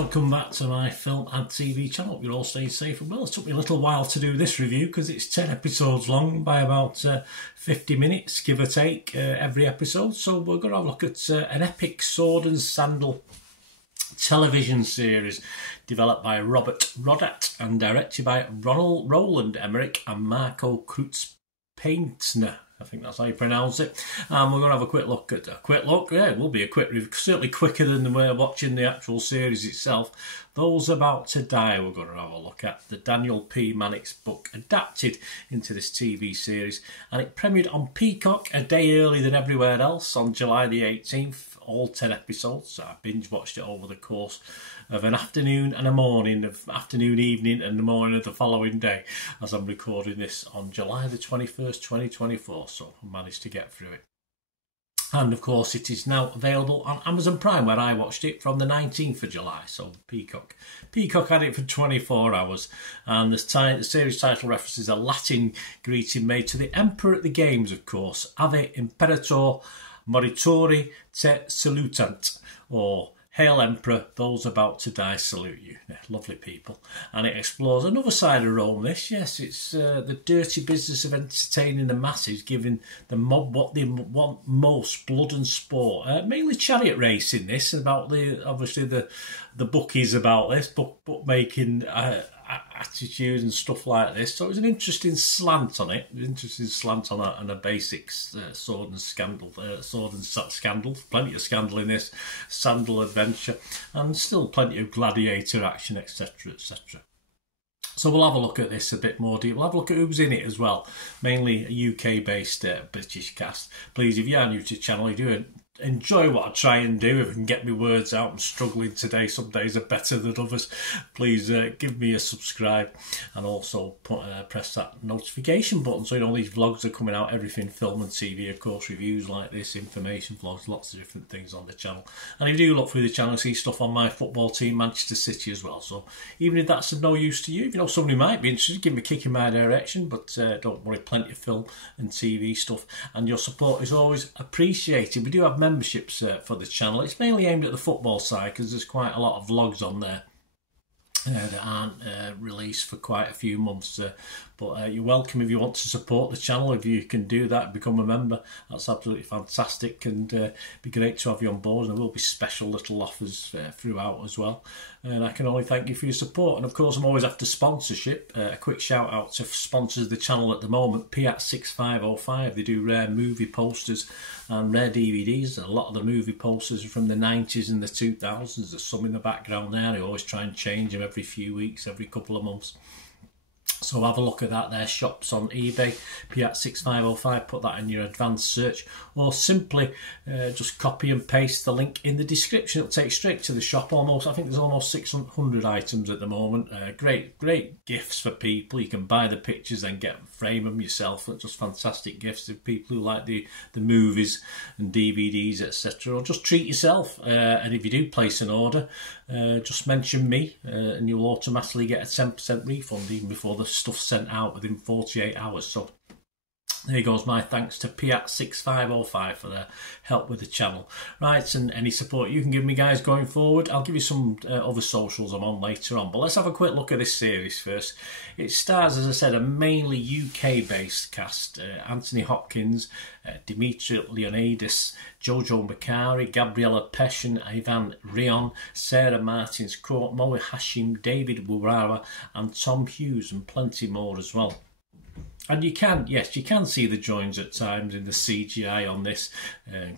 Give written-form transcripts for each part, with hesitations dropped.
welcome back to my film and TV channel. You're all staying safe and well. It took me a little while to do this review because it's 10 episodes long by about 50 minutes, give or take, every episode. So we're going to have a look at an epic sword and sandal television series developed by Robert Rodat and directed by Roland Emmerich and Marco Kreutzpaintner. I think that's how you pronounce it. And we're going to have a quick look. Yeah, it will be a quick review, certainly quicker than we're watching the actual series itself. Those About to Die, we're going to have a look at the Daniel P. Mannix book adapted into this TV series. And it premiered on Peacock a day earlier than everywhere else on July the 18th, all 10 episodes. So I binge watched it over the course of an afternoon and a morning, evening and the morning of the following day, as I'm recording this on July the 21st, 2024, so I managed to get through it. And of course it is now available on Amazon Prime, where I watched it from the 19th of July, so Peacock had it for 24 hours, and the series title references a Latin greeting made to the Emperor at the Games, of course, Ave Imperator Moritori Te Salutant, or Hail Emperor, those about to die salute you. Yeah, lovely people. And it explores another side of Rome, this. Yes, it's the dirty business of entertaining the masses, giving the mob what they want most, blood and sport. Mainly chariot racing, this, about obviously the bookies about this, bookmaking attitude and stuff like this. So it was an interesting slant on it. On a basic sword and scandal. Plenty of scandal in this, sandal adventure, and still plenty of gladiator action, etc, etc. So we'll have a look at this a bit more deep. We'll have a look at who's in it as well. Mainly a UK-based British cast. Please, if you are new to the channel, you do enjoy what I try and do. If I can get my words out, I'm struggling today. Some days are better than others. Please give me a subscribe, and also press that notification button so you know these vlogs are coming out, everything film and TV, of course, reviews like this, information vlogs, lots of different things on the channel. And if you do look through the channel, see stuff on my football team, Manchester City, as well. So even if that's of no use to you, if you know somebody might be interested, give me a kick in my direction. But don't worry, plenty of film and TV stuff, and your support is always appreciated. We do have memberships for the channel. It's mainly aimed at the football side because there's quite a lot of vlogs on there that aren't released for quite a few months. But you're welcome if you want to support the channel. If you can do that, become a member, that's absolutely fantastic, and be great to have you on board. And there will be special little offers throughout as well. And I can only thank you for your support. And of course, I'm always after sponsorship. A quick shout out to sponsors of the channel at the moment, Peacock 6505. They do rare movie posters and rare DVDs. A lot of the movie posters are from the 90s and the 2000s. There's some in the background there. They always try and change them every few weeks, every couple of months. So have a look at that. Their shops on eBay, Peacock 6505, put that in your advanced search, or simply just copy and paste the link in the description. It'll take you straight to the shop. I think there's almost 600 items at the moment. Great gifts for people. You can buy the pictures and frame them yourself. They're just fantastic gifts to people who like the movies and DVDs, etc. Or just treat yourself. And if you do place an order, just mention me and you'll automatically get a 10% refund even before the stuff's sent out within 48 hours. So there goes my thanks to Peacock 6505 for their help with the channel. Right, and any support you can give me, guys, going forward. I'll give you some other socials I'm on later on. But let's have a quick look at this series first. It stars, as I said, a mainly UK-based cast. Anthony Hopkins, Dimitri Leonidas, Jojo Macari, Gabriella Peshen, Ivan Rion, Sarah Martins Court, Moe Hashim, David Wurawa, and Tom Hughes, and plenty more as well. And you can see the joins at times in the CGI on this,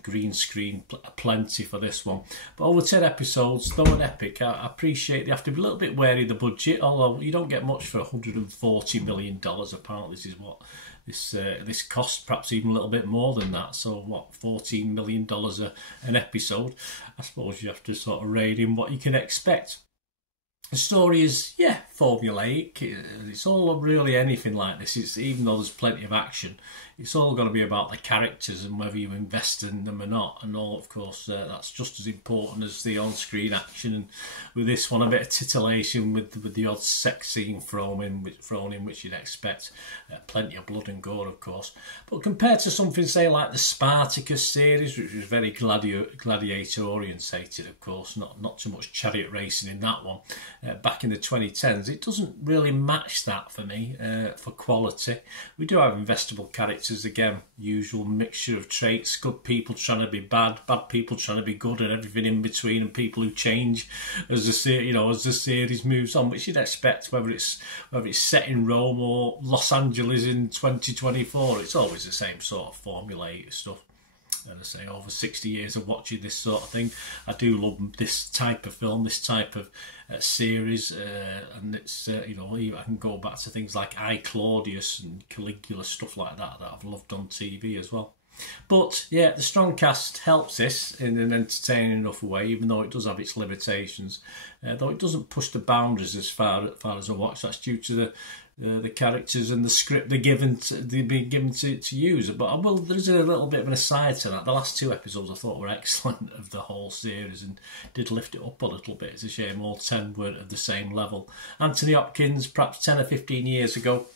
green screen, plenty for this one. But over 10 episodes, though an epic, I appreciate they have to be a little bit wary of the budget, although you don't get much for $140 million. Apparently this is what this cost, perhaps even a little bit more than that. So what, $14 million an episode? I suppose you have to sort of rein in what you can expect. The story is, yeah, formulaic. It's all really anything like this. It's, even though there's plenty of action, it's all going to be about the characters and whether you invest in them or not. And all, of course, that's just as important as the on-screen action. And with this one, a bit of titillation with the odd sex scene thrown in, which you'd expect. Plenty of blood and gore, of course. But compared to something, say, like the Spartacus series, which was very gladiator-orientated, of course, not too much chariot racing in that one. Back in the 2010s, it doesn't really match that for me for quality. We do have investable characters, again, usual mixture of traits, good people trying to be bad people trying to be good, and everything in between, and people who change as the series moves on, which you'd expect, whether it's set in Rome or Los Angeles in 2024. It's always the same sort of formulaic stuff. And I say, over 60 years of watching this sort of thing, I do love this type of film, this type of series, and it's I can go back to things like I, Claudius and Caligula, stuff like that I've loved on TV as well. But yeah, the strong cast helps this in an entertaining enough way, even though it does have its limitations. Though it doesn't push the boundaries as far as I watch. That's due to the characters and the script they're being given to use. But there's a little bit of an aside to that. The last 2 episodes I thought were excellent of the whole series and did lift it up a little bit. It's a shame all 10 weren't at the same level. Anthony Hopkins, perhaps 10 or 15 years ago,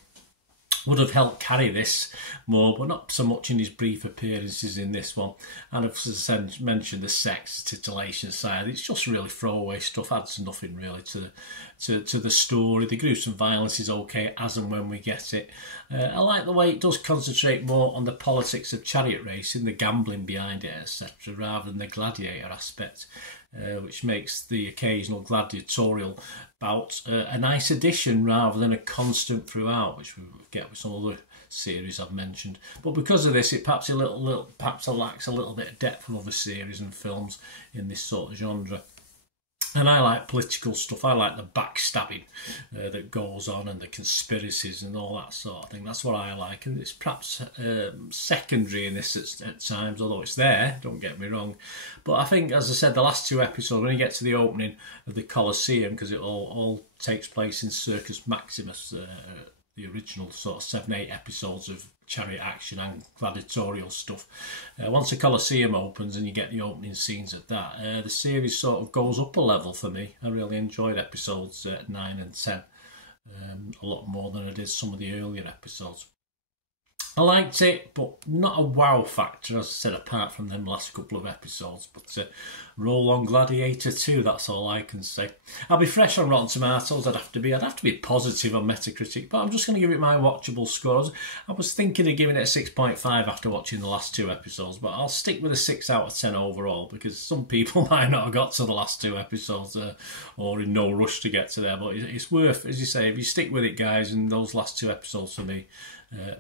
would have helped carry this more, but not so much in his brief appearances in this one. And as I mentioned, the sex, titillation side, it's just really throwaway stuff, adds nothing really to the story. The gruesome violence is okay as and when we get it. I like the way it does concentrate more on the politics of chariot racing, the gambling behind it, etc., rather than the gladiator aspect, which makes the occasional gladiatorial bout a nice addition rather than a constant throughout, which we get with some other series I've mentioned. But because of this, it perhaps lacks a little bit of depth of other series and films in this sort of genre. And I like political stuff. I like the backstabbing that goes on and the conspiracies and all that sort of thing. That's what I like. And it's perhaps secondary in this at times, although it's there, don't get me wrong. But I think, as I said, the last 2 episodes, when you get to the opening of the Colosseum, because it all takes place in Circus Maximus, the original sort of 7-8 episodes of chariot action and gladiatorial stuff. Once the Colosseum opens and you get the opening scenes at that, the series sort of goes up a level for me. I really enjoyed episodes 9 and 10 a lot more than I did some of the earlier episodes. I liked it, but not a wow factor, as I said, apart from them last couple of episodes. But roll on Gladiator 2, that's all I can say. I'll be fresh on Rotten Tomatoes, I'd have to be positive on Metacritic, but I'm just going to give it my watchable scores. I was thinking of giving it a 6.5 after watching the last 2 episodes, but I'll stick with a 6 out of 10 overall, because some people might not have got to the last 2 episodes or in no rush to get to there. But it's worth, as you say, if you stick with it, guys, and those last 2 episodes for me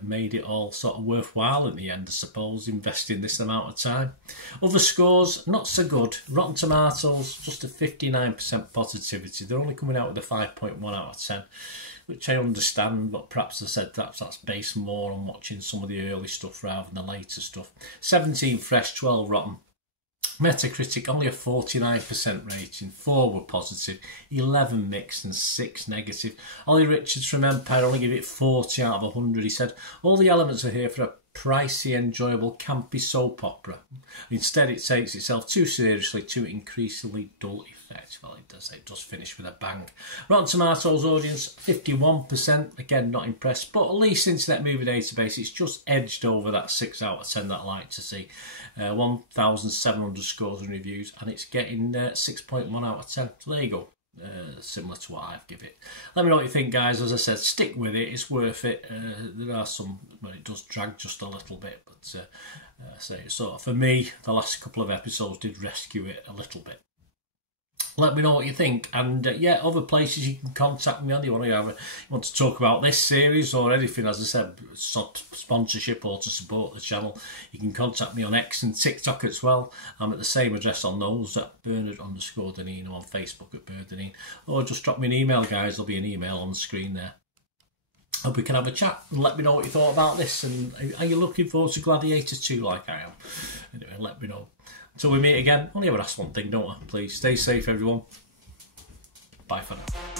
made it all sort of worthwhile in the end, I suppose, investing this amount of time. Other scores, not so good. Rotten Tomatoes, just a 59% positivity. They're only coming out with a 5.1 out of 10, which I understand, but perhaps that's based more on watching some of the early stuff rather than the later stuff. 17 fresh, 12 rotten. Metacritic, only a 49% rating, 4 were positive, 11 mixed and 6 negative. Ollie Richards from Empire only gave it 40 out of 100. He said, all the elements are here for a pricey, enjoyable, campy soap opera. Instead, it takes itself too seriously to increasingly dull effect. Well, it does finish with a bang. Rotten Tomatoes audience, 51%. Again, not impressed, but at least Internet Movie Database, it's just edged over that 6 out of 10 that I like to see. 1,700 scores and reviews, and it's getting 6.1 out of 10. So there you go. Similar to what I've given it. Let me know what you think, guys. As I said, stick with it, it's worth it. There are some where it does drag just a little bit, but sort of for me, the last couple of episodes did rescue it a little bit. Let me know what you think, and yeah, other places you can contact me on. You want to talk about this series or anything, as I said, sponsorship or to support the channel, you can contact me on X and TikTok as well. I'm at the same address on those, at Bernard_Deneen, on Facebook at Bernard, or just drop me an email, guys. There'll be an email on the screen there. Hope we can have a chat and let me know what you thought about this, and are you looking forward to Gladiator 2 like I am? Anyway, let me know. Until we meet again, only ever ask one thing, don't I? Please stay safe, everyone. Bye for now.